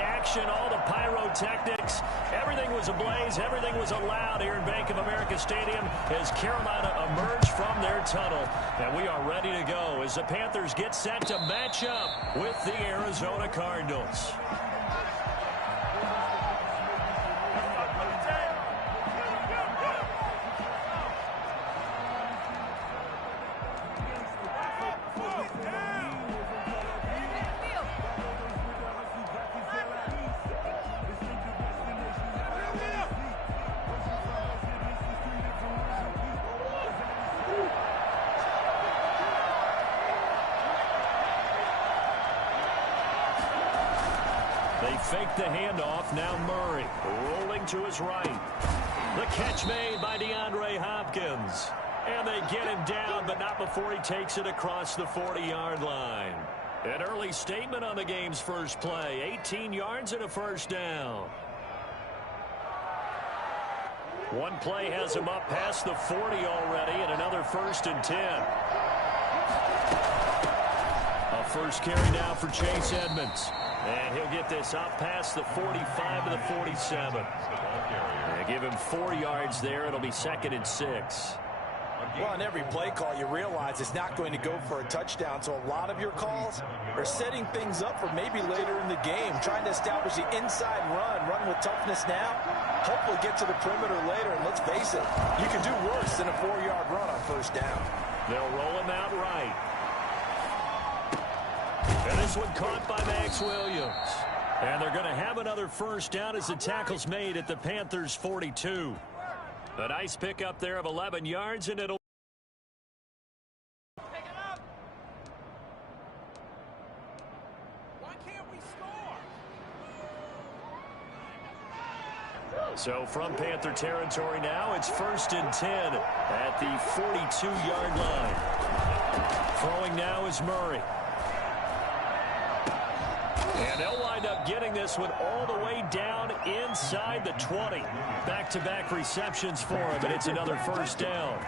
Action, all the pyrotechnics, everything was ablaze, everything was allowed here in Bank of America Stadium as Carolina emerged from their tunnel. And we are ready to go as the Panthers get set to match up with the Arizona Cardinals. They fake the handoff. Now Murray rolling to his right. The catch made by DeAndre Hopkins. And they get him down, but not before he takes it across the 40-yard line. An early statement on the game's first play. 18 yards and a first down. One play has him up past the 40 already, and another 1st and 10. A first carry now for Chase Edmonds. And he'll get this up past the 45 to the 47. They give him 4 yards there. It'll be 2nd and 6. Well, on every play call, you realize it's not going to go for a touchdown. So a lot of your calls are setting things up for maybe later in the game, trying to establish the inside run with toughness now, hopefully get to the perimeter later. And let's face it, you can do worse than a 4-yard run on first down. They'll roll him out right. And this one caught by Max Williams. And they're going to have another first down as the tackle's made at the Panthers' 42. A nice pickup there of 11 yards, and it'll... Pick it up. Why can't we score? So from Panther territory now, it's 1st and 10 at the 42-yard line. Throwing now is Murray. And they'll wind up getting this one all the way down inside the 20. Back-to-back receptions for him, and it's another first down.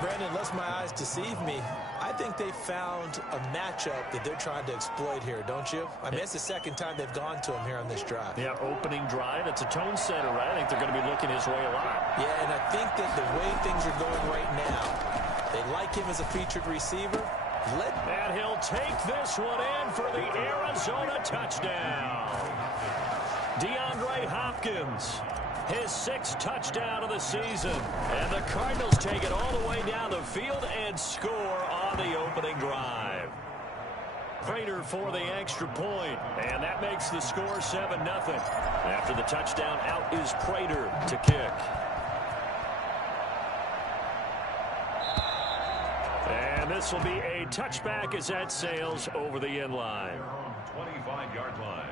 Brandon, unless my eyes deceive me, I think they found a matchup that they're trying to exploit here, don't you? I mean, it's the second time they've gone to him here on this drive. Yeah, opening drive. It's a tone setter, right? I think they're going to be looking his way a lot. Yeah, and I think that the way things are going right now, they like him as a featured receiver. And he'll take this one in for the Arizona touchdown. DeAndre Hopkins, his 6th touchdown of the season. And the Cardinals take it all the way down the field and score on the opening drive. Prater for the extra point, and that makes the score 7-0. After the touchdown, out is Prater to kick. And this will be a touchback as that sails over the end line. 25-yard line.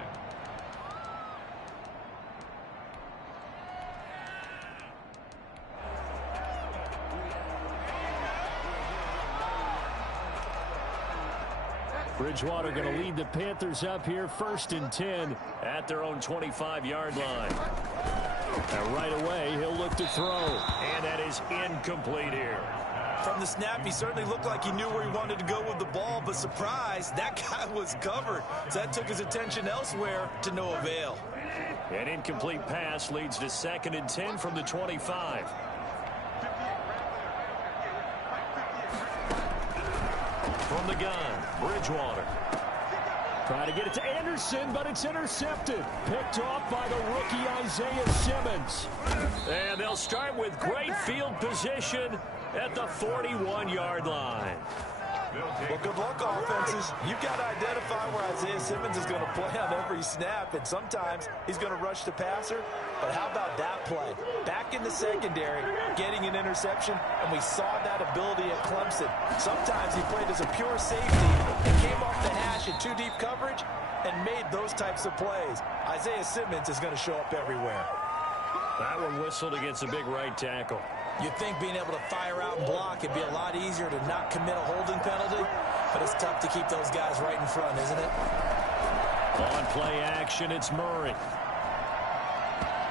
Bridgewater going to lead the Panthers up here, 1st and 10 at their own 25-yard line. And right away, he'll look to throw. And that is incomplete here. From the snap, he certainly looked like he knew where he wanted to go with the ball, but surprise, that guy was covered. So that took his attention elsewhere to no avail. An incomplete pass leads to 2nd and 10 from the 25. From the gun, Bridgewater. Trying to get it to Anderson, but it's intercepted. Picked off by the rookie Isaiah Simmons. And they'll start with great field position at the 41-yard line. Well, good luck, offenses. You've got to identify where Isaiah Simmons is going to play on every snap, and sometimes he's going to rush the passer. But how about that play? Back in the secondary, getting an interception, and we saw that ability at Clemson. Sometimes he played as a pure safety and came off the hash in 2 deep coverage and made those types of plays. Isaiah Simmons is going to show up everywhere. That one whistled against a big right tackle. You'd think being able to fire out and block, it'd be a lot easier to not commit a holding penalty, but it's tough to keep those guys right in front, isn't it? On play action, it's Murray.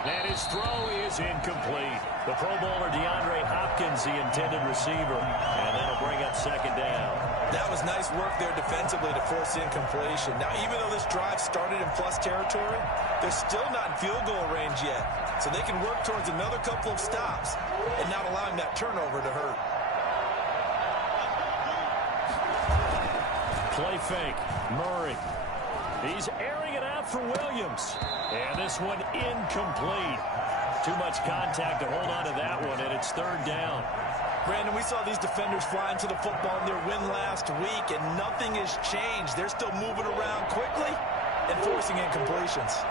And his throw is incomplete. The Pro Bowler DeAndre Hopkins, the intended receiver. And that'll bring up second down. That was nice work there defensively to force incompletion. Now, even though this drive started in plus territory, they're still not in field goal range yet. So they can work towards another couple of stops and not allowing that turnover to hurt. Play fake. Murray. He's airing it out for Williams. And this one incomplete. Too much contact to hold on to that one, and it's third down. Brandon, we saw these defenders fly into the football in their win last week, and nothing has changed. They're still moving around quickly and forcing incompletions.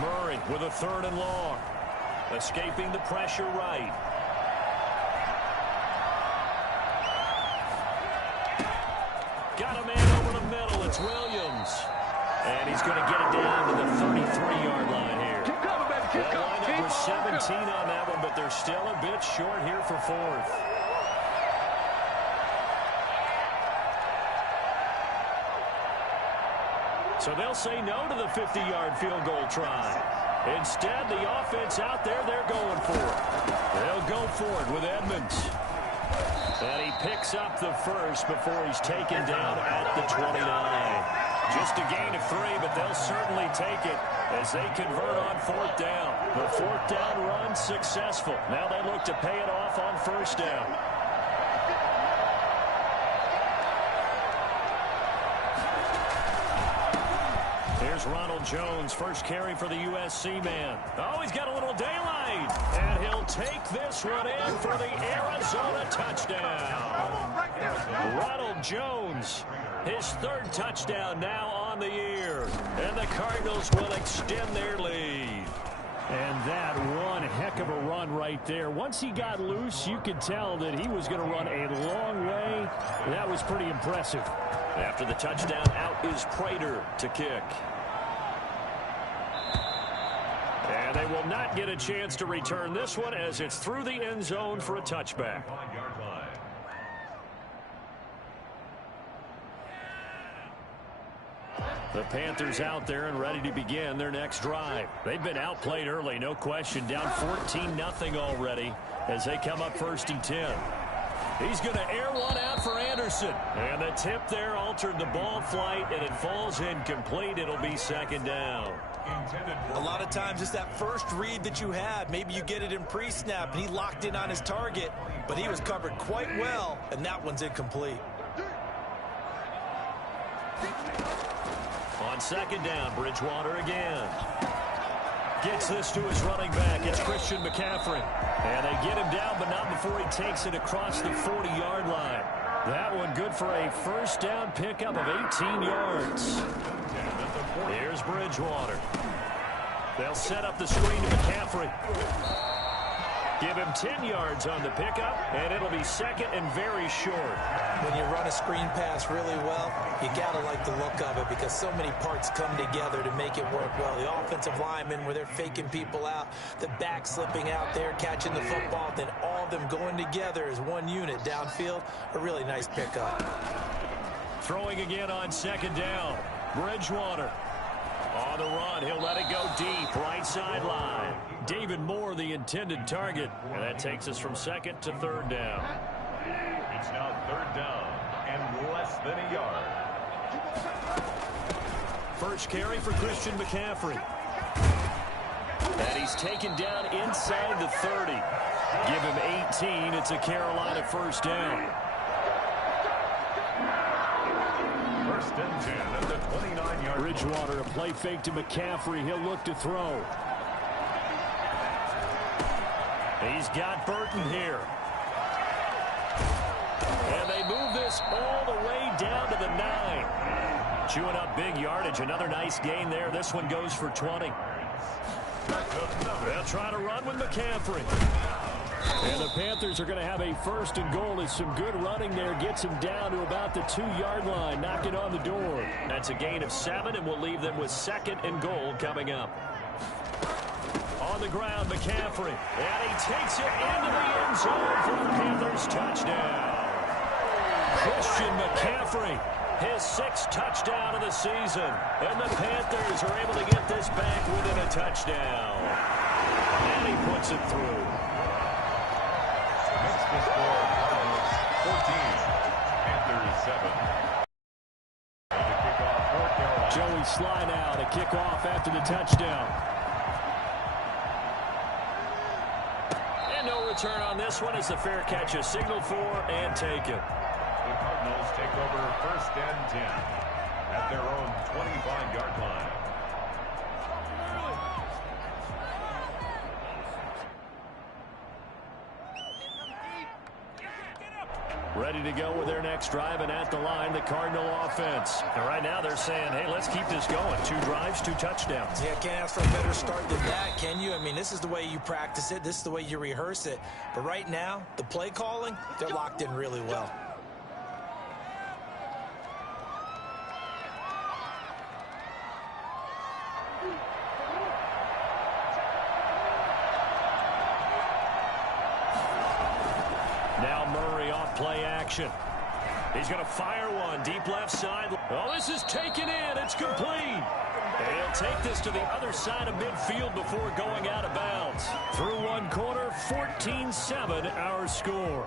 Murray with a third and long. Escaping the pressure right. Got a man over the middle. It's Williams. And he's going to get it down to the 33-yard line here. Keep coming, baby. Keep They'll coming. wind up with 17 on that one, but they're still a bit short here for fourth. So they'll say no to the 50-yard field goal try. Instead, the offense out there, they're going for it. They'll go for it with Edmonds. And he picks up the first before he's taken down at the 29. Just a gain of 3, but they'll certainly take it as they convert on fourth down. The fourth down run successful. Now they look to pay it off on first down. Here's Ronald Jones, first carry for the USC man. Oh, he's got a little daylight. And he'll take this one in for the Arizona touchdown. Ronald Jones, his third touchdown now on the year. And the Cardinals will extend their lead. And that one heck of a run right there. Once he got loose, you could tell that he was going to run a long way. That was pretty impressive. After the touchdown, out is Prater to kick. And they will not get a chance to return this one as it's through the end zone for a touchback. The Panthers out there and ready to begin their next drive. They've been outplayed early, no question. Down 14-0 already as they come up first and 10. He's going to air one out for Anderson. And the tip there altered the ball flight, and it falls incomplete. It'll be second down. A lot of times it's that first read that you had. Maybe you get it in pre-snap, and he locked in on his target, but he was covered quite well, and that one's incomplete. On second down, Bridgewater again. Gets this to his running back. It's Christian McCaffrey. And they get him down, but not before he takes it across the 40-yard line. That one good for a first down pickup of 18 yards. Here's Bridgewater. They'll set up the screen to McCaffrey. Give him 10 yards on the pickup, and it'll be second and very short. When you run a screen pass really well, you got to like the look of it because so many parts come together to make it work well. The offensive linemen, where they're faking people out, the back slipping out there, catching the football, then all of them going together as one unit downfield. A really nice pickup. Throwing again on second down. Bridgewater. On the run, he'll let it go deep, right sideline. David Moore, the intended target, and that takes us from second to third down. It's now third down and less than a yard. First carry for Christian McCaffrey. And he's taken down inside the 30. Give him 18. It's a Carolina first down. First and 10 at the 29-yard. Bridgewater, a play fake to McCaffrey. He'll look to throw. He's got Burton here. And they move this all the way down to the 9. Chewing up big yardage. Another nice gain there. This one goes for 20. They'll try to run with McCaffrey. And the Panthers are going to have a first and goal as some good running there gets him down to about the 2-yard line, knocking on the door. That's a gain of 7, and we'll leave them with second and goal coming up. On the ground, McCaffrey. And he takes it into the end zone for the Panthers touchdown. Christian McCaffrey, his 6th touchdown of the season. And the Panthers are able to get this back within a touchdown. And he puts it through. Makes the score 14. Panthers 7. Joey Sly now to kick off after the touchdown. And no return on this one as the fair catch is signaled for and taken. The Cardinals take over 1st and 10 at their own 25-yard line. Ready to go with their next drive, and at the line, the Cardinal offense. And right now they're saying, hey, let's keep this going. 2 drives, 2 touchdowns. Yeah, can't ask for a better start than that, can you? I mean, this is the way you practice it. This is the way you rehearse it. But right now, the play calling, they're locked in really well. Now Murray off play action. He's going to fire one deep left side. Oh, this is taken in. It's complete. And he'll take this to the other side of midfield before going out of bounds. Through 1 quarter, 14-7 our score.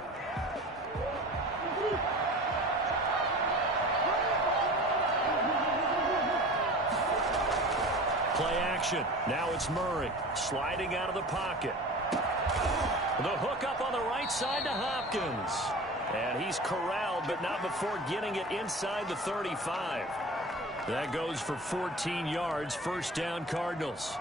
Play action. Now it's Murray sliding out of the pocket. The hook up on the right side to Hopkins. And he's corralled, but not before getting it inside the 35. That goes for 14 yards, 1st down Cardinals.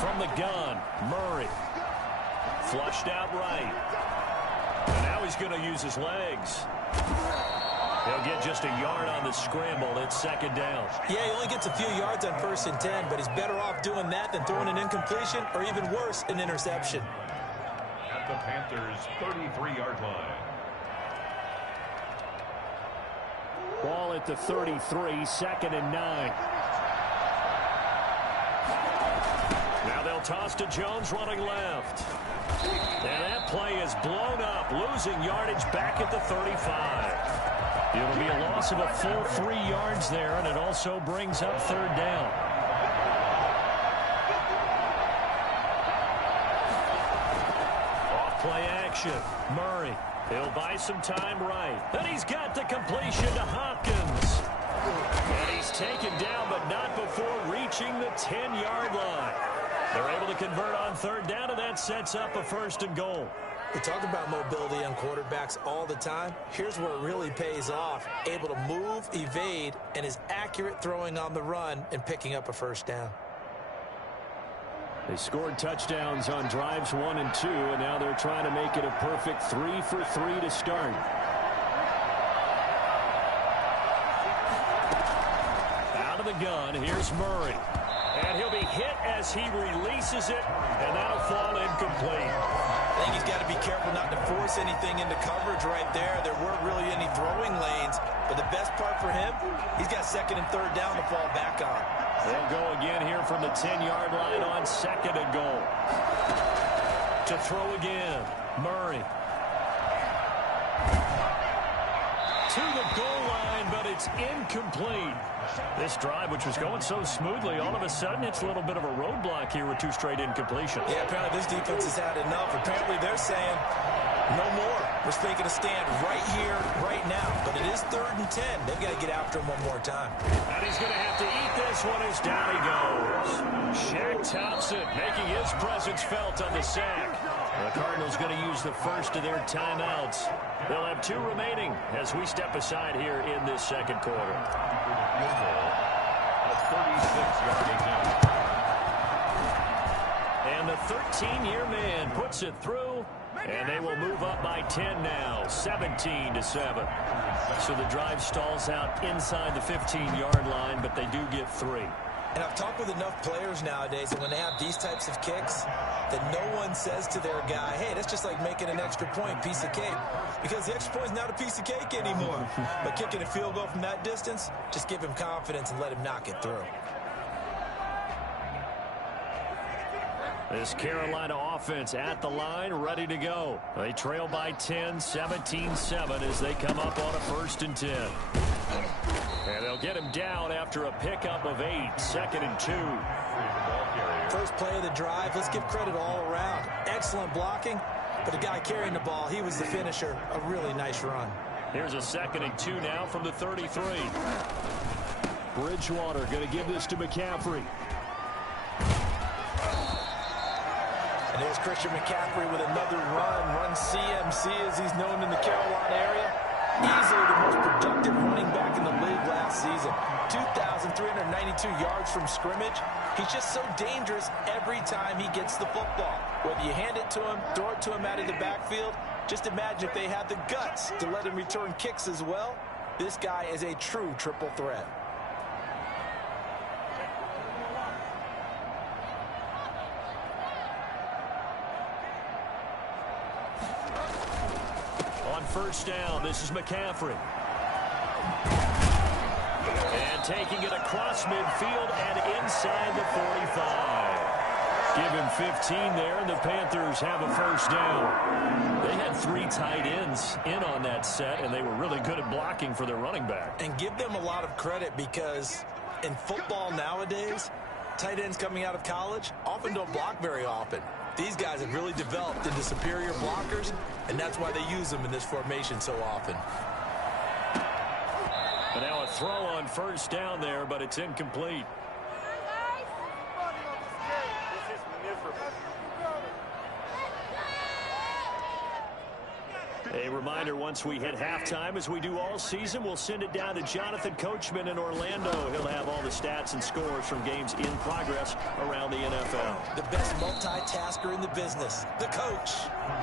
From the gun, Murray. Flushed out right. And now he's going to use his legs. He'll get just a yard on the scramble. It's 2nd down. Yeah, he only gets a few yards on 1st and 10, but he's better off doing that than throwing an incompletion or even worse, an interception. At the Panthers' 33-yard line. Ball at the 33, 2nd and 9. Now they'll toss to Jones running left. And that play is blown up, losing yardage back at the 35. It'll be a loss of a full 3 yards there, and it also brings up 3rd down. Off play action. Murray. He'll buy some time right. Then he's got the completion to Hopkins. And he's taken down, but not before reaching the 10-yard line. They're able to convert on 3rd down, and that sets up a 1st and goal. We talk about mobility on quarterbacks all the time. Here's where it really pays off. Able to move, evade, and is accurate throwing on the run and picking up a 1st down. They scored touchdowns on drives 1 and 2, and now they're trying to make it a perfect 3 for 3 to start. Out of the gun, here's Murray. And he'll be hit as he releases it, and that'll fall incomplete. I think he's got to be careful not to force anything into coverage right there. There weren't really any throwing lanes, but the best part for him, he's got 2nd and 3rd down to fall back on. They'll go again here from the 10-yard line on 2nd and goal. To throw again, Murray. To the goal line, but it's incomplete. This drive, which was going so smoothly, all of a sudden it's a little bit of a roadblock here with 2 straight incompletions. Yeah, apparently this defense has had enough. Apparently they're saying, no more. We're making a stand right here, right now. But it is 3rd and 10. They've got to get after him one more time. And he's going to have to eat this one as down he goes. Shaq Thompson making his presence felt on the sack. The Cardinals going to use the first of their timeouts. They'll have 2 remaining as we step aside here in this 2nd quarter. A 36-yard attempt. And the 13-year man puts it through, and they will move up by 10 now, 17-7. So the drive stalls out inside the 15-yard line, but they do get 3. And I've talked with enough players nowadays that when they have these types of kicks, that no one says to their guy, hey, that's just like making an extra point, piece of cake. Because the extra point is not a piece of cake anymore. But kicking a field goal from that distance, just give him confidence and let him knock it through. This Carolina offense at the line, ready to go. They trail by 10, 17-7 as they come up on a 1st and 10. And they'll get him down after a pickup of 8, 2nd and 2. First play of the drive, let's give credit all around. Excellent blocking, but the guy carrying the ball, he was the finisher. A really nice run. Here's a 2nd and 2 now from the 33. Bridgewater going to give this to McCaffrey. And there's Christian McCaffrey with another run CMC as he's known in the Carolina area. Easily the most productive running back in the league last season. 2,392 yards from scrimmage. He's just so dangerous every time he gets the football. Whether you hand it to him, throw it to him out of the backfield, just imagine if they had the guts to let him return kicks as well. This guy is a true triple threat. On 1st down, this is McCaffrey. And taking it across midfield and inside the 45. Give him 15 there, and the Panthers have a 1st down. They had 3 tight ends in on that set, and they were really good at blocking for their running back. And give them a lot of credit because in football nowadays, tight ends coming out of college often don't block very often. These guys have really developed into superior blockers, and that's why they use them in this formation so often. And now a throw on 1st down there, but it's incomplete. A reminder, once we hit halftime, as we do all season, we'll send it down to Jonathan Coachman in Orlando. He'll have all the stats and scores from games in progress around the NFL. The best multitasker in the business, the coach.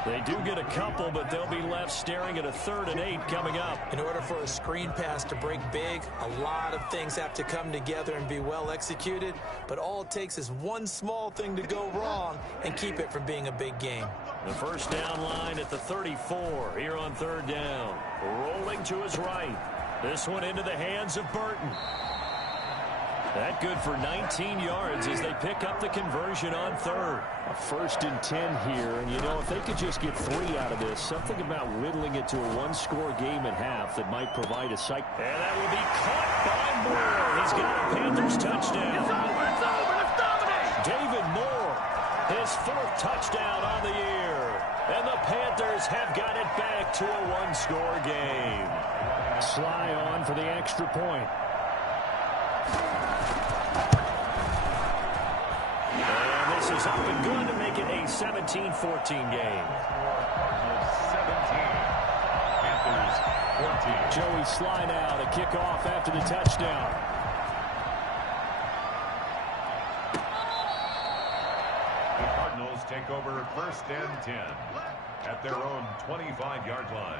They do get a couple, but they'll be left staring at a 3rd and 8 coming up. In order for a screen pass to break big, a lot of things have to come together and be well executed, but all it takes is one small thing to go wrong and keep it from being a big game. The 1st down line at the 34 here on 3rd down. Rolling to his right. This one into the hands of Burton. That good for 19 yards as they pick up the conversion on 3rd. A 1st and 10 here, and you know, if they could just get 3 out of this, something about whittling it to a 1-score game at half that might provide a psych. And that will be caught by Moore. He's got a Panthers touchdown. It's over, let's dominate! David Moore, his 4th touchdown on the year. And the Panthers have got it back to a 1-score game. Sly on for the extra point. And this is up and good to make it a 17-14 game. 17. Panthers 14. Joey Sly now to kick off after the touchdown. The Cardinals take over 1st and 10 at their own 25-yard line.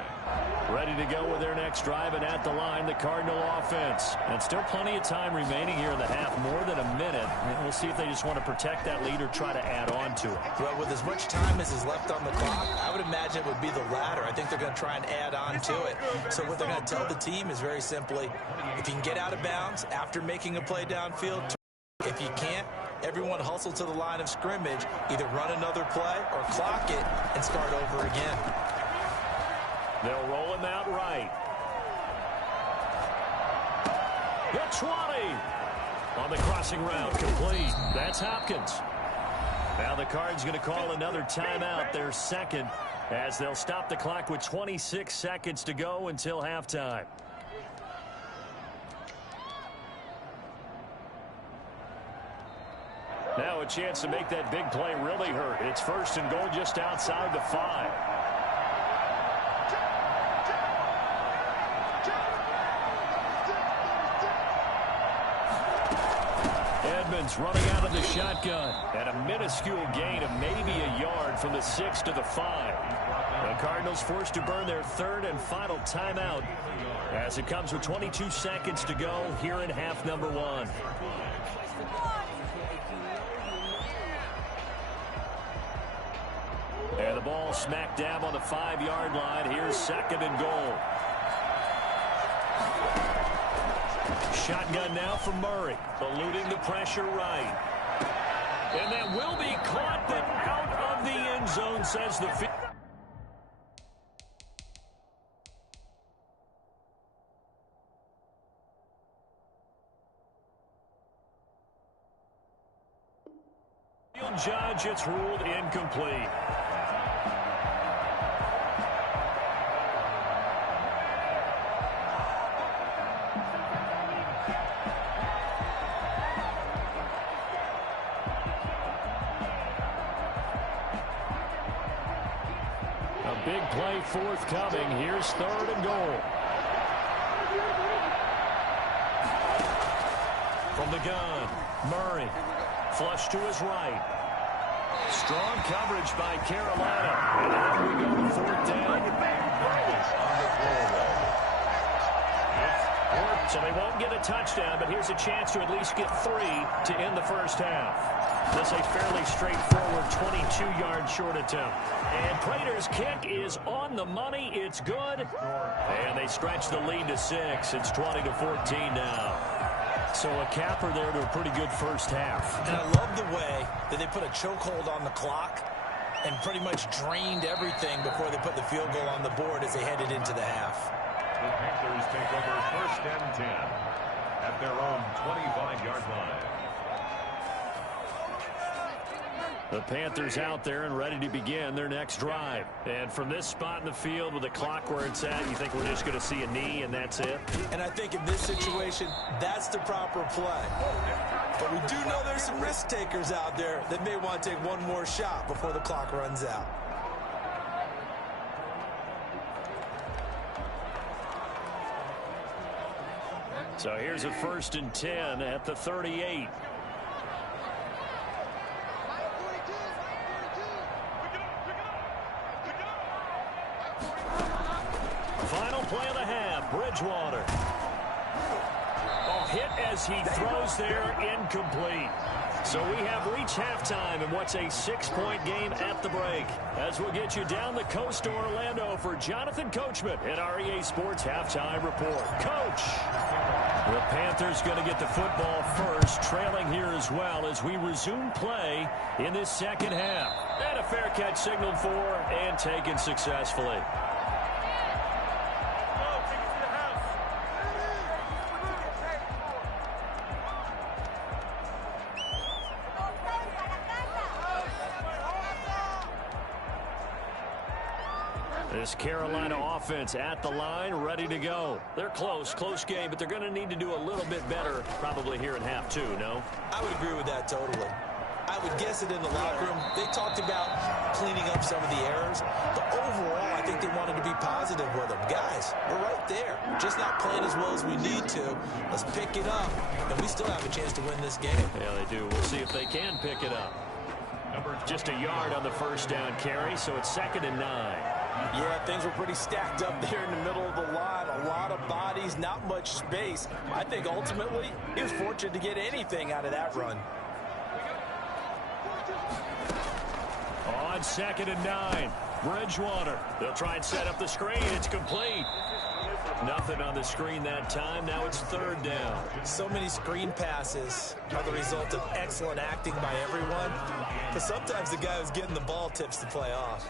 Ready to go with their next drive, and at the line, the Cardinal offense. And still plenty of time remaining here in the half, more than a minute. And we'll see if they just want to protect that lead or try to add on to it. Well, with as much time as is left on the clock, I would imagine it would be the latter. I think they're going to try and add on to it. So what they're going to tell the team is very simply, if you can get out of bounds after making a play downfield, if you can't, everyone hustle to the line of scrimmage, either run another play or clock it and start over again. They'll roll him out right. The 20 on the crossing route, complete. That's Hopkins. Now the Cards going to call another timeout, their 2nd, as they'll stop the clock with 26 seconds to go until halftime. Now a chance to make that big play really hurt. It's 1st and goal just outside the 5. Edmonds running out of the shotgun. And a minuscule gain of maybe a yard from the 6 to the 5. The Cardinals forced to burn their 3rd and final timeout as it comes with 22 seconds to go here in half number 1. smack dab on the 5-yard line. Here's 2nd and goal. Shotgun now for Murray, eluding the pressure right. And that will be caught, but out of the end zone, says the field. Judge, it's ruled incomplete. A big play forthcoming. Here's 3rd and goal. From the gun, Murray. Flush to his right. Strong coverage by Carolina. And now we go to 4th down. So they won't get a touchdown, but here's a chance to at least get 3 to end the first half. This is a fairly straightforward 22-yard short attempt. And Prater's kick is on the money. It's good. And they stretch the lead to 6. It's 20-14 now. So a capper there to a pretty good first half. And I love the way that they put a chokehold on the clock and pretty much drained everything before they put the field goal on the board as they headed into the half. The Panthers take over 1st and 10 at their own 25-yard line. The Panthers out there and ready to begin their next drive. And from this spot in the field with the clock where it's at, you think we're just going to see a knee and that's it? And I think in this situation, that's the proper play. But we do know there's some risk takers out there that may want to take one more shot before the clock runs out. So here's a 1st and 10 at the 38. Final play of the half, Bridgewater. Oh, hit as he throws there, incomplete. So we have reached halftime in what's a 6-point game at the break. As we'll get you down the coast to Orlando for Jonathan Coachman at our EA Sports Halftime Report. Coach! The Panthers going to get the football first, trailing here as well as we resume play in this second half. And a fair catch signaled for and taken successfully. This Carolina offense at the line, ready to go. They're close game, but they're going to need to do a little bit better probably here in half 2, no? I would agree with that totally. I would guess it in the locker room. They talked about cleaning up some of the errors, but overall, I think they wanted to be positive with them. Guys, we're right there. We're just not playing as well as we need to. Let's pick it up, and we still have a chance to win this game. Yeah, they do. We'll see if they can pick it up. Just a yard on the first down carry, so it's 2nd and 9. Yeah, things were pretty stacked up there in the middle of the line. A lot of bodies, not much space. I think ultimately he was fortunate to get anything out of that run. On 2nd and 9, Bridgewater. They'll try and set up the screen. It's complete. Nothing on the screen that time. Now it's 3rd down. So many screen passes are the result of excellent acting by everyone. Because sometimes the guy who's getting the ball tips the play off.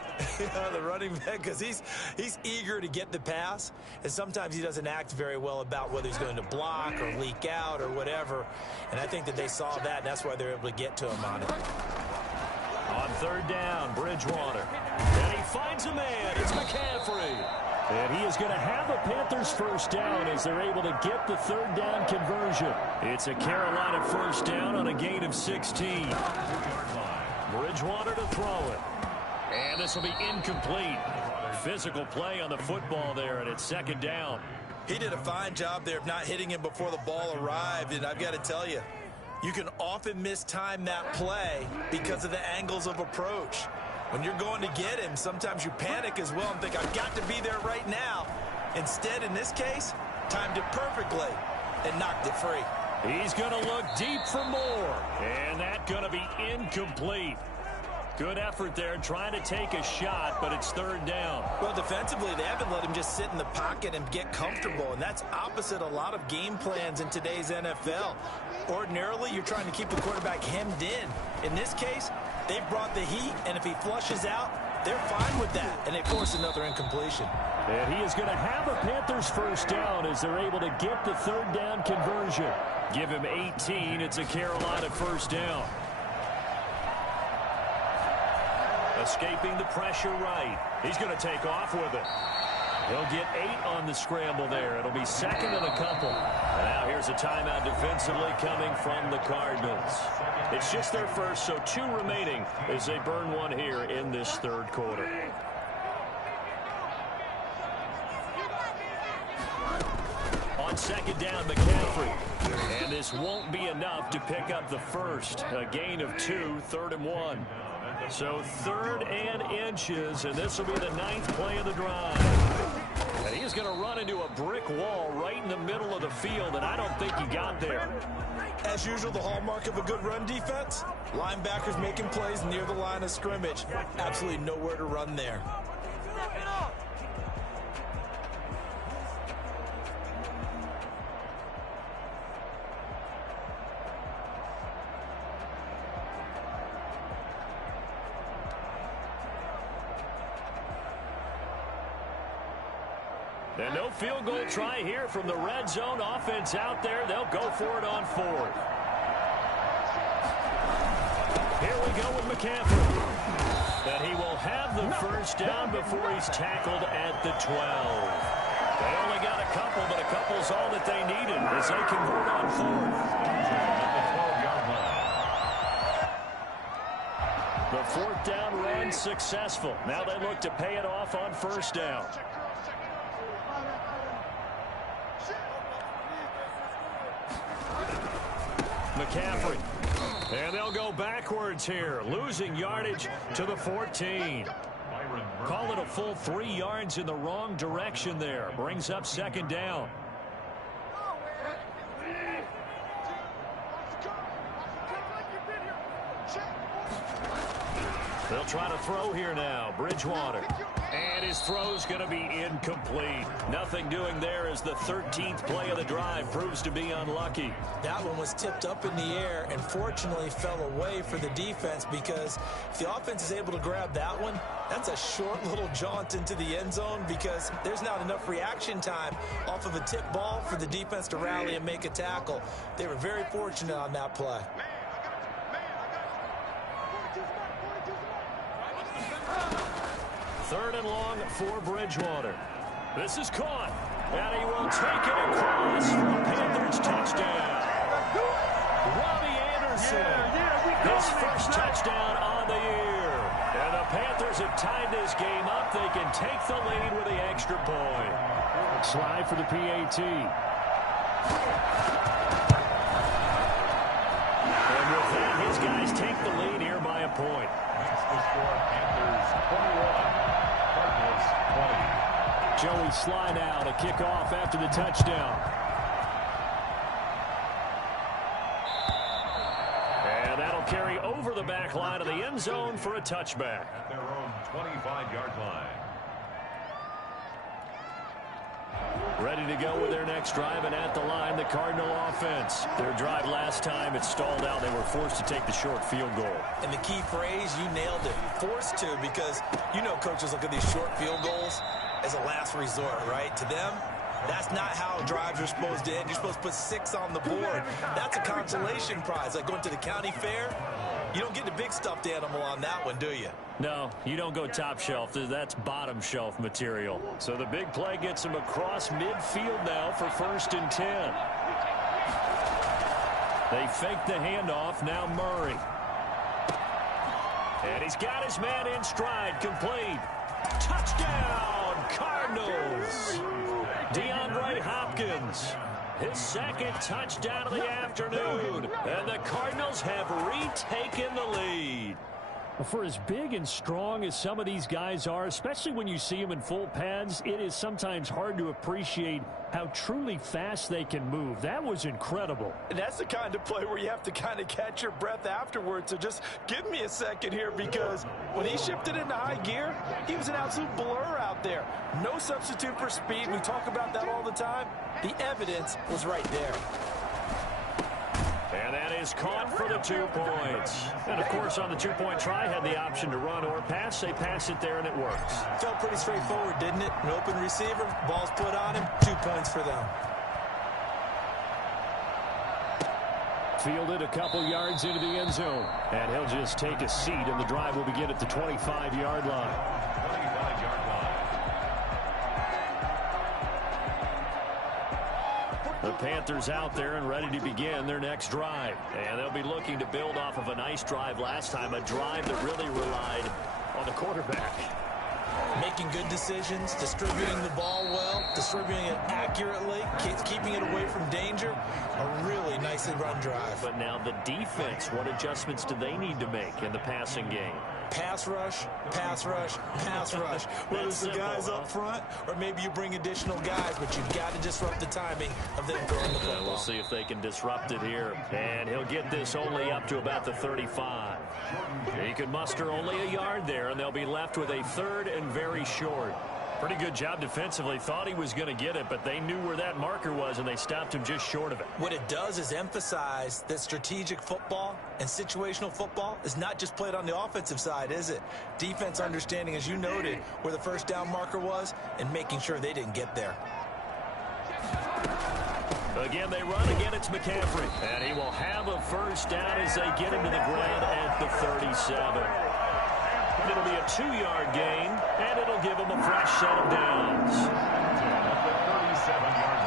The running back, because he's eager to get the pass. And sometimes he doesn't act very well about whether he's going to block or leak out or whatever. And I think that they saw that, and that's why they're able to get to him on it. On 3rd down, Bridgewater. And he finds a man. It's McCaffrey. And he is going to have a Panthers first down as they're able to get the 3rd down conversion. It's a Carolina first down on a gain of 16. Bridgewater to throw it. And this will be incomplete. Physical play on the football there, and it's 2nd down. He did a fine job there of not hitting him before the ball arrived, and I've got to tell you, you can often mistime that play because of the angles of approach. When you're going to get him, sometimes you panic as well and think, I've got to be there right now. Instead, in this case, timed it perfectly and knocked it free. He's going to look deep for more, and that's going to be incomplete. Good effort there trying to take a shot, but it's third down. Well, defensively, they haven't let him just sit in the pocket and get comfortable, and that's opposite a lot of game plans in today's NFL. Ordinarily, you're trying to keep the quarterback hemmed in. In this case, they've brought the heat, and if he flushes out, they're fine with that, and they force another incompletion. And he is going to have a Panthers first down as they're able to get the third down conversion. Give him 18. It's a Carolina first down. Escaping the pressure right. He's going to take off with it. He'll get 8 on the scramble there. It'll be second and a couple. And now here's a timeout defensively coming from the Cardinals. It's just their first, so 2 remaining as they burn one here in this third quarter. On second down, McCaffrey. And this won't be enough to pick up the first. A gain of 2, 3rd and 1. So 3rd and inches, and this will be the 9th play of the drive. And he's going to run into a brick wall right in the middle of the field, and I don't think he got there. As usual, the hallmark of a good run defense, linebackers making plays near the line of scrimmage. Absolutely nowhere to run there. And no field goal try here from the red zone. Offense out there. They'll go for it on 4th. Here we go with McCaffrey. And he will have the first down before he's tackled at the 12. They only got a couple, but a couple's all that they needed as they convert on 4th. The 4th down run successful. Now they look to pay it off on first down. McCaffrey. And they'll go backwards here, losing yardage to the 14. Call it a full 3 yards in the wrong direction there. Brings up second down. They'll try to throw here now. Bridgewater. And his throw's going to be incomplete. Nothing doing there as the 13th play of the drive proves to be unlucky. That one was tipped up in the air and fortunately fell away for the defense, because if the offense is able to grab that one, that's a short little jaunt into the end zone, because there's not enough reaction time off of a tip ball for the defense to rally and make a tackle. They were very fortunate on that play. Third and long for Bridgewater. This is caught, and he will take it across for a Panthers touchdown. Robbie Anderson, his first touchdown on the year. And the Panthers have tied this game up. They can take the lead with the extra point. Slide for the PAT. And with that, his guys take the lead here by a point. That's the score. Panthers 21. Joey Sly now to kick off after the touchdown. And that'll carry over the back line of the end zone for a touchback. At their own 25-yard line. Ready to go with their next drive, and at the line, the Cardinal offense. Their drive last time, it stalled out. They were forced to take the short field goal. And the key phrase, you nailed it. Forced to, because you know coaches look at these short field goals as a last resort, right? To them, that's not how drives are supposed to end. You're supposed to put 6 on the board. That's a consolation prize. Like going to the county fair, you don't get the big stuffed animal on that one, do you? No, you don't go top shelf. That's bottom shelf material. So the big play gets him across midfield now for 1st and 10. They fake the handoff. Now Murray. And he's got his man in stride. Complete. Touchdown, Cardinals. DeAndre Hopkins. His 2nd touchdown of the afternoon. And the Cardinals have retaken the lead. For as big and strong as some of these guys are, especially when you see them in full pads, it is sometimes hard to appreciate how truly fast they can move. That was incredible. And that's the kind of play where you have to kind of catch your breath afterwards. So just give me a second here, because when he shifted into high gear, he was an absolute blur out there. No substitute for speed. We talk about that all the time. The evidence was right there. And that is caught for the 2 points. And, of course, on the two-point try, had the option to run or pass. They pass it there, and it works. Felt pretty straightforward, didn't it? An open receiver, ball's put on him, 2 points for them. Fielded a couple yards into the end zone. And he'll just take a seat, and the drive will begin at the 25-yard line. 25-yard line. The Panthers out there and ready to begin their next drive. And they'll be looking to build off of a nice drive last time, a drive that really relied on the quarterback. Making good decisions, distributing the ball well, distributing it accurately, keeping it away from danger. A really nicely run drive. But now the defense, what adjustments do they need to make in the passing game? Pass rush, pass rush, pass rush. Whether it's the guys up front or maybe you bring additional guys, but you've got to disrupt the timing of them throwing the football. We'll see if they can disrupt it here. And he'll get this only up to about the 35. He could muster only a yard there, and they'll be left with a third and very short. Pretty good job defensively. Thought he was going to get it, but they knew where that marker was, and they stopped him just short of it. What it does is emphasize that strategic football and situational football is not just played on the offensive side, is it? Defense understanding, as you noted, where the first down marker was and making sure they didn't get there. Again, they run. Again, it's McCaffrey. And he will have a first down as they get him to the ground at the 37. It'll be a 2-yard gain, and it'll give him a fresh set of downs. At the 37-yard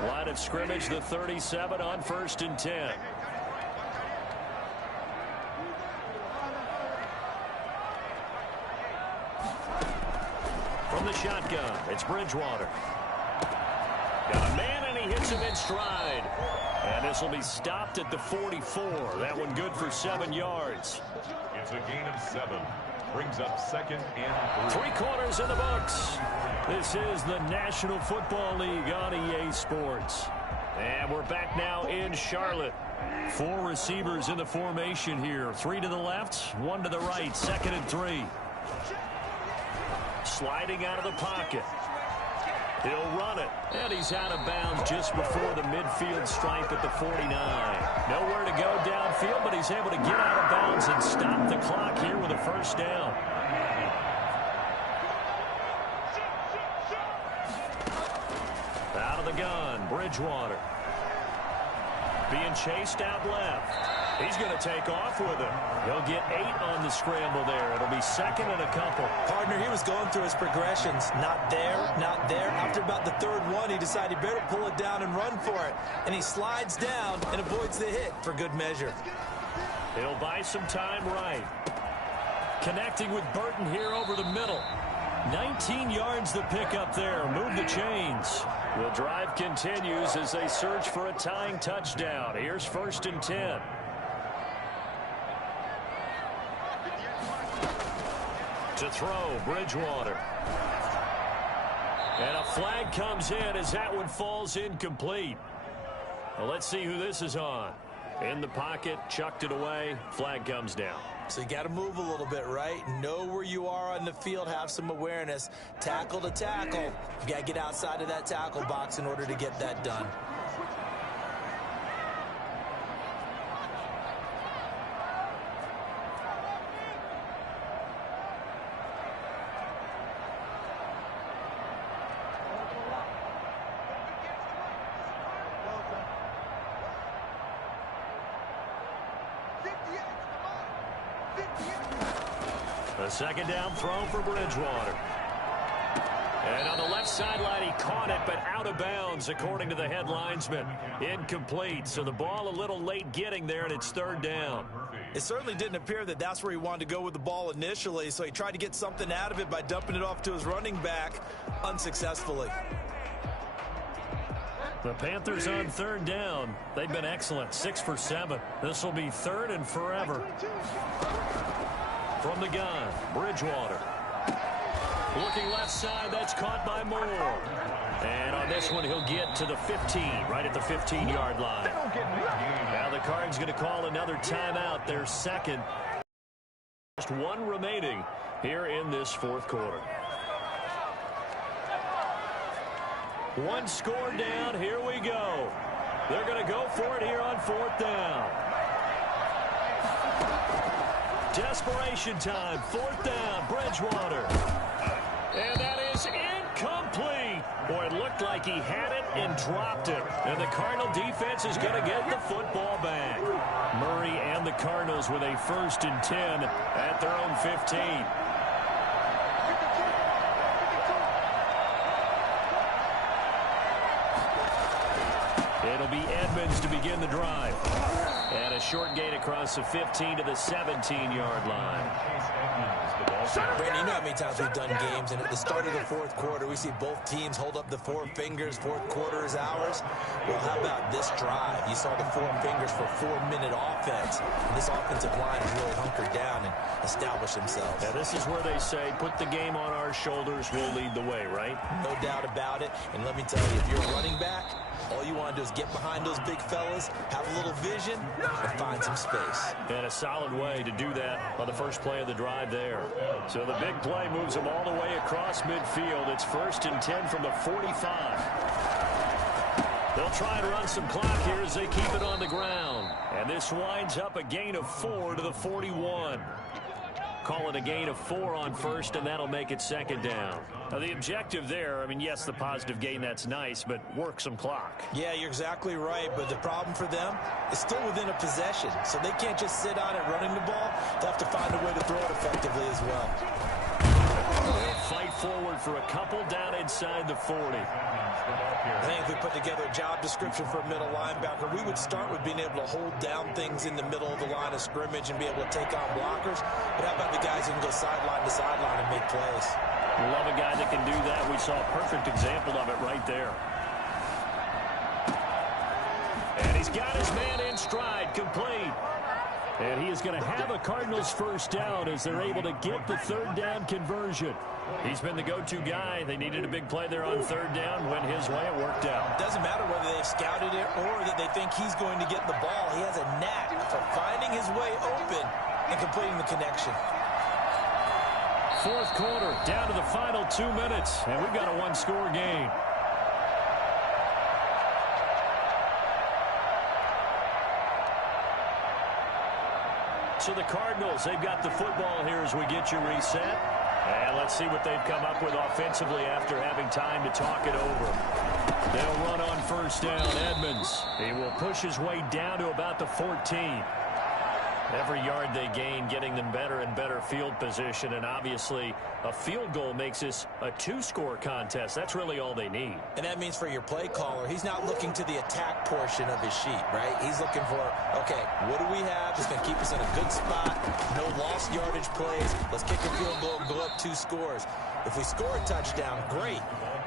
line. Line of scrimmage, the 37 on 1st and 10. From the shotgun, it's Bridgewater. Got a man, and he hits him in stride. And this will be stopped at the 44. That one good for 7 yards. It's a gain of 7. Brings up 2nd and 3. 3 quarters in the books. This is the National Football League on EA Sports. And we're back now in Charlotte. 4 receivers in the formation here. 3 to the left, 1 to the right. 2nd and 3. Sliding out of the pocket. He'll run it. And he's out of bounds just before the midfield stripe at the 49. Nowhere to go downfield, but he's able to get out of bounds and stop the clock here with a first down. Out of the gun, Bridgewater. Being chased out left. He's going to take off with it. He'll get 8 on the scramble there. It'll be 2nd and a couple. Partner, he was going through his progressions. Not there, not there. After about the 3rd one, he decided he better pull it down and run for it. And he slides down and avoids the hit for good measure. He'll buy some time right. Connecting with Burton here over the middle. 19 yards the pickup there. Move the chains. The drive continues as they search for a tying touchdown. Here's 1st and 10. To throw, Bridgewater. And a flag comes in as that one falls incomplete. Well, let's see who this is on. In the pocket, chucked it away, flag comes down. So you got to move a little bit, right? Know where you are on the field, have some awareness. Tackle to tackle. You got to get outside of that tackle box in order to get that done. A 2nd down throw for Bridgewater. And on the left sideline, he caught it, but out of bounds, according to the head linesman. Incomplete, so the ball a little late getting there, and it's 3rd down. It certainly didn't appear that that's where he wanted to go with the ball initially, so he tried to get something out of it by dumping it off to his running back unsuccessfully. The Panthers on third down. They've been excellent, 6 for 7. This will be third and forever. From the gun, Bridgewater. Looking left side, that's caught by Moore. And on this one, he'll get to the 15, right at the 15-yard line. Now the Cards going to call another timeout, their second. Just one remaining here in this fourth quarter. One score down. Here we go. They're going to go for it here on fourth down. Desperation time. Fourth down. Bridgewater. And that is incomplete. Boy, it looked like he had it and dropped it. And the Cardinal defense is going to get the football back. Murray and the Cardinals with a 1st and 10 at their own 15. It'll be Edmonds to begin the drive. And a short gain across the 15 to the 17-yard line. Brandon, you know how many times we've done games, and at the start of the fourth quarter, we see both teams hold up the 4 fingers. Fourth quarter is ours. Well, how about this drive? You saw the 4 fingers for 4-minute offense. And this offensive line has really hunkered down and established themselves. Now, this is where they say, put the game on our shoulders, we'll lead the way, right? No doubt about it. And let me tell you, if you're a running back, all you want to do is get behind those big fellas, have a little vision, and find some space. And a solid way to do that on the first play of the drive there. So the big play moves them all the way across midfield. It's 1st and 10 from the 45. They'll try and run some clock here as they keep it on the ground. And this winds up a gain of 4 to the 41. Call it a gain of 4 on first, and that'll make it 2nd down. Now, the objective there, I mean, yes, the positive gain, that's nice, but work some clock. Yeah, you're exactly right, but the problem for them is still within a possession, so they can't just sit on it running the ball. They'll have to find a way to throw it effectively as well. They'll fight forward for a couple down inside the 40. I think if we put together a job description for a middle linebacker, we would start with being able to hold down things in the middle of the line of scrimmage and be able to take on blockers. But how about the guys who can go sideline to sideline and make plays? Love a guy that can do that. We saw a perfect example of it right there. And he's got his man in stride, complete. And he is going to have a Cardinals first down as they're able to get the 3rd down conversion. He's been the go-to guy. They needed a big play there on 3rd down. Went his way. It worked out. Doesn't matter whether they've scouted it or that they think he's going to get the ball. He has a knack for finding his way open and completing the connection. Fourth quarter, down to the final 2 minutes, and we've got a 1-score game. So the Cardinals, they've got the football here as we get you reset. And let's see what they've come up with offensively after having time to talk it over. They'll run on 1st down. Edmonds, he will push his way down to about the 14. Every yard they gain, getting them better and better field position. And obviously, a field goal makes this a 2-score contest. That's really all they need. And that means for your play caller, he's not looking to the attack portion of his sheet, right? He's looking for, okay, what do we have? It's going to keep us in a good spot. No lost yardage plays. Let's kick a field goal and go up 2 scores. If we score a touchdown, great.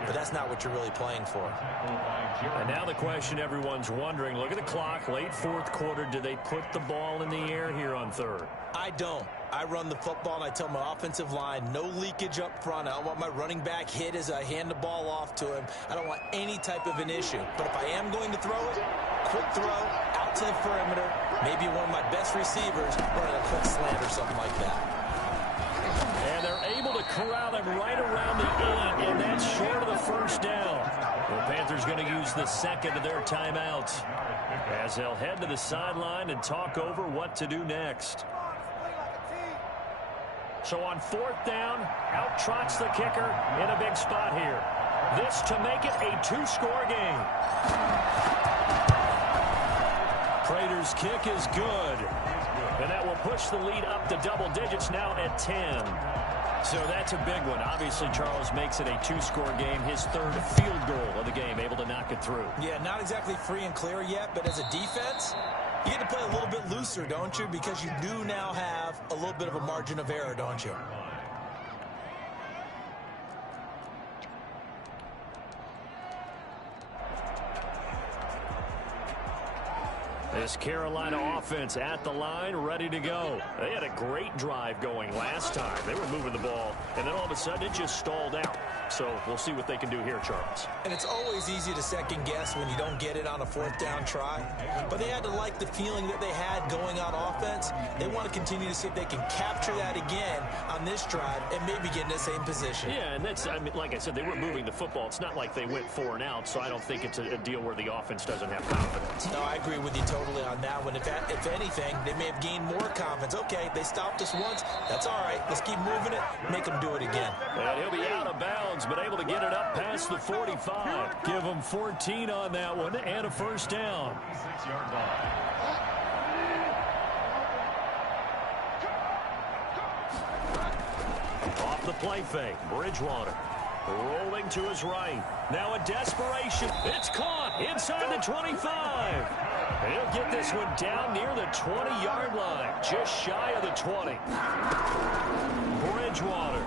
But that's not what you're really playing for. And now the question everyone's wondering, look at the clock, late fourth quarter, do they put the ball in the air here on 3rd? I don't. I run the football, and I tell my offensive line, no leakage up front. I don't want my running back hit as I hand the ball off to him. I don't want any type of an issue. But if I am going to throw it, quick throw, out to the perimeter, maybe one of my best receivers running a quick slant or something like that. And they're able to corral them right around the 8, and that's short of the 1st down. The Panthers going to use the 2nd of their timeouts as they'll head to the sideline and talk over what to do next. So on 4th down, out trots the kicker in a big spot here. This to make it a 2-score game. Prater's kick is good. And that will push the lead up to double digits now at 10. So that's a big one. Obviously, Charles makes it a 2-score game. His 3rd field goal of the game, able to knock it through. Yeah, not exactly free and clear yet, but as a defense, You get to play a little bit looser, don't you? Because you do now have a little bit of a margin of error, don't you? This Carolina offense at the line, ready to go. They had a great drive going last time. They were moving the ball, and then all of a sudden it just stalled out. So we'll see what they can do here, Charles. And it's always easy to second guess when you don't get it on a fourth down try. But they had to like the feeling that they had going on offense. They want to continue to see if they can capture that again on this drive and maybe get in the same position. Yeah, and that's, I mean, like I said, they were moving the football. It's not like they went 4 and out, so I don't think it's a deal where the offense doesn't have confidence. No, I agree with you totally on that one. If anything, they may have gained more confidence. Okay, they stopped us once. That's all right. Let's keep moving it. Make them do it again. And he'll be out of bounds, but able to get it up past the 45. Give them 14 on that one and a first down. 6-yard line. Off the play fake, Bridgewater rolling to his right. Now a desperation. It's caught inside the 25. He'll get this one down near the 20-yard line, just shy of the 20. Bridgewater.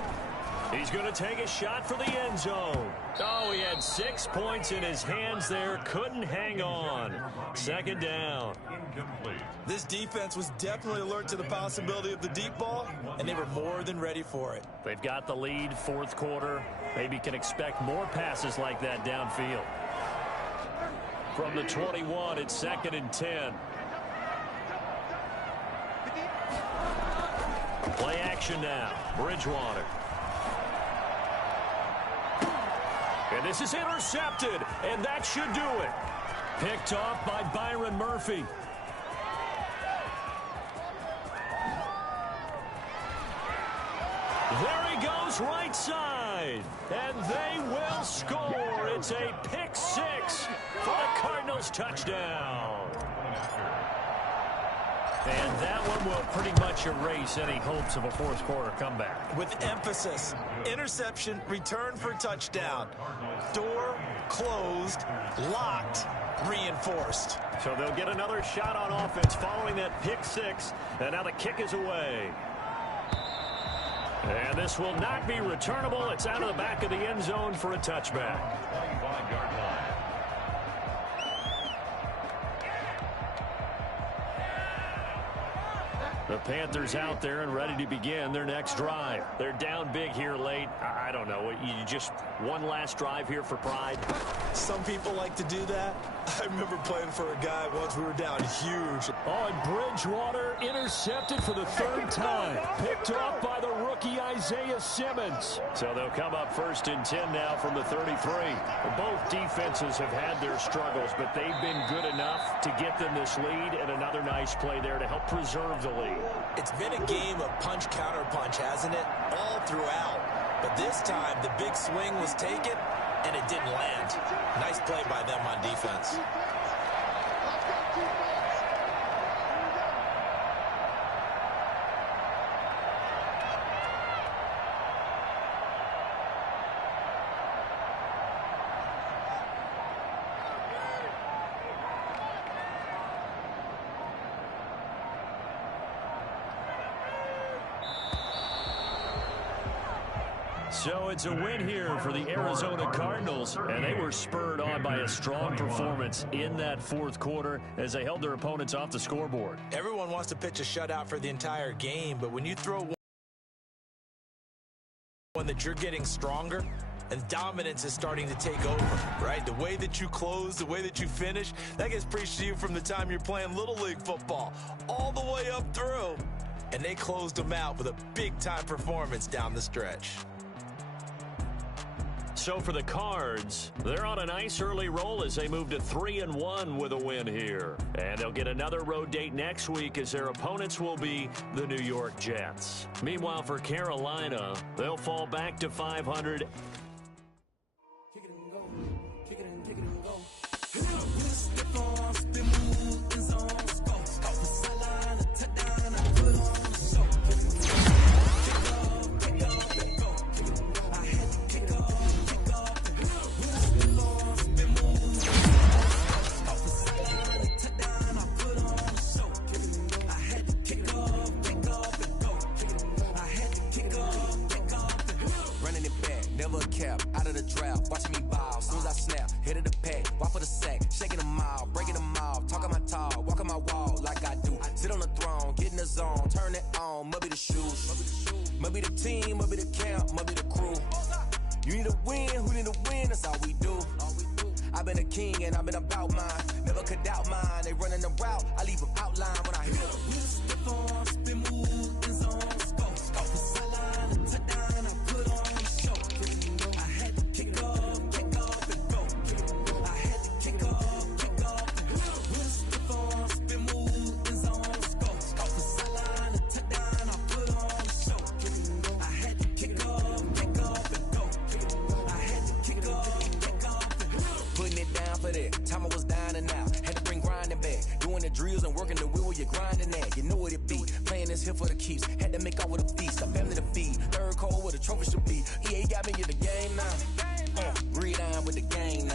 He's going to take a shot for the end zone. Oh, he had 6 points in his hands there. Couldn't hang on. Second down. Incomplete. This defense was definitely alert to the possibility of the deep ball, and they were more than ready for it. They've got the lead, fourth quarter. Maybe can expect more passes like that downfield. From the 21, it's 2nd and 10. Play action now. Bridgewater. And this is intercepted, and that should do it. Picked off by Byron Murphy. There he goes, right side. And they will score. It's a pick 6 for the Cardinals touchdown. And that one will pretty much erase any hopes of a fourth quarter comeback. With emphasis, interception, return for touchdown. Door closed, locked, reinforced. So they'll get another shot on offense following that pick 6. And now the kick is away. And this will not be returnable. It's out of the back of the end zone for a touchback. 25-yard line. The Panthers out there and ready to begin their next drive. They're down big here late. I don't know. You just one last drive here for pride? Some people like to do that. I remember playing for a guy once we were down huge. Oh, and Bridgewater intercepted for the 3rd time. Picked off by the rookie Isaiah Simmons. So they'll come up 1st and 10 now from the 33. Both defenses have had their struggles, but they've been good enough to get them this lead, and another nice play there to help preserve the lead. It's been a game of punch-counter-punch, hasn't it? All throughout. But this time, the big swing was taken, and it didn't land. Nice play by them on defense. So it's a win here for the Arizona Cardinals, and they were spurred on by a strong performance in that fourth quarter as they held their opponents off the scoreboard. Everyone wants to pitch a shutout for the entire game, but when you throw one that you're getting stronger, and dominance is starting to take over, right? The way that you close, the way that you finish, that gets preached to you from the time you're playing Little League football all the way up through. And they closed them out with a big-time performance down the stretch. So for the Cards, they're on a nice early roll as they move to 3-1 with a win here. And they'll get another road date next week as their opponents will be the New York Jets. Meanwhile, for Carolina, they'll fall back to 500. head of the pack, walk for the sack, shaking them all, breaking them off, talking my talk, walking my wall like I do. Sit on the throne, get in the zone, turn it on, must be the shoes, must be the team, must be the camp, must be the crew. You need a win, who need a win, that's all we do. I've been a king and I've been about mine, never could doubt mine. They running the route, I leave them outline when I hit them. Step on, spin move, in zone, scope, the sideline, touchdown, I put on the show. I had to kick off and go. I had to kick off and go. Step on, spin move, in zone, scope, the sideline, touchdown, I put on the show. I had to kick off and go. I had to kick off and go. Putting it down for that, time I was down and out. Had to bring grinding back, doing the drills and working the wheel where you're grinding at. You know what it be, playing this here for the keeps. Had to make out with a feast, a family to feed. Third cold where the trophy should be. EA got me in the game now. Read on with the game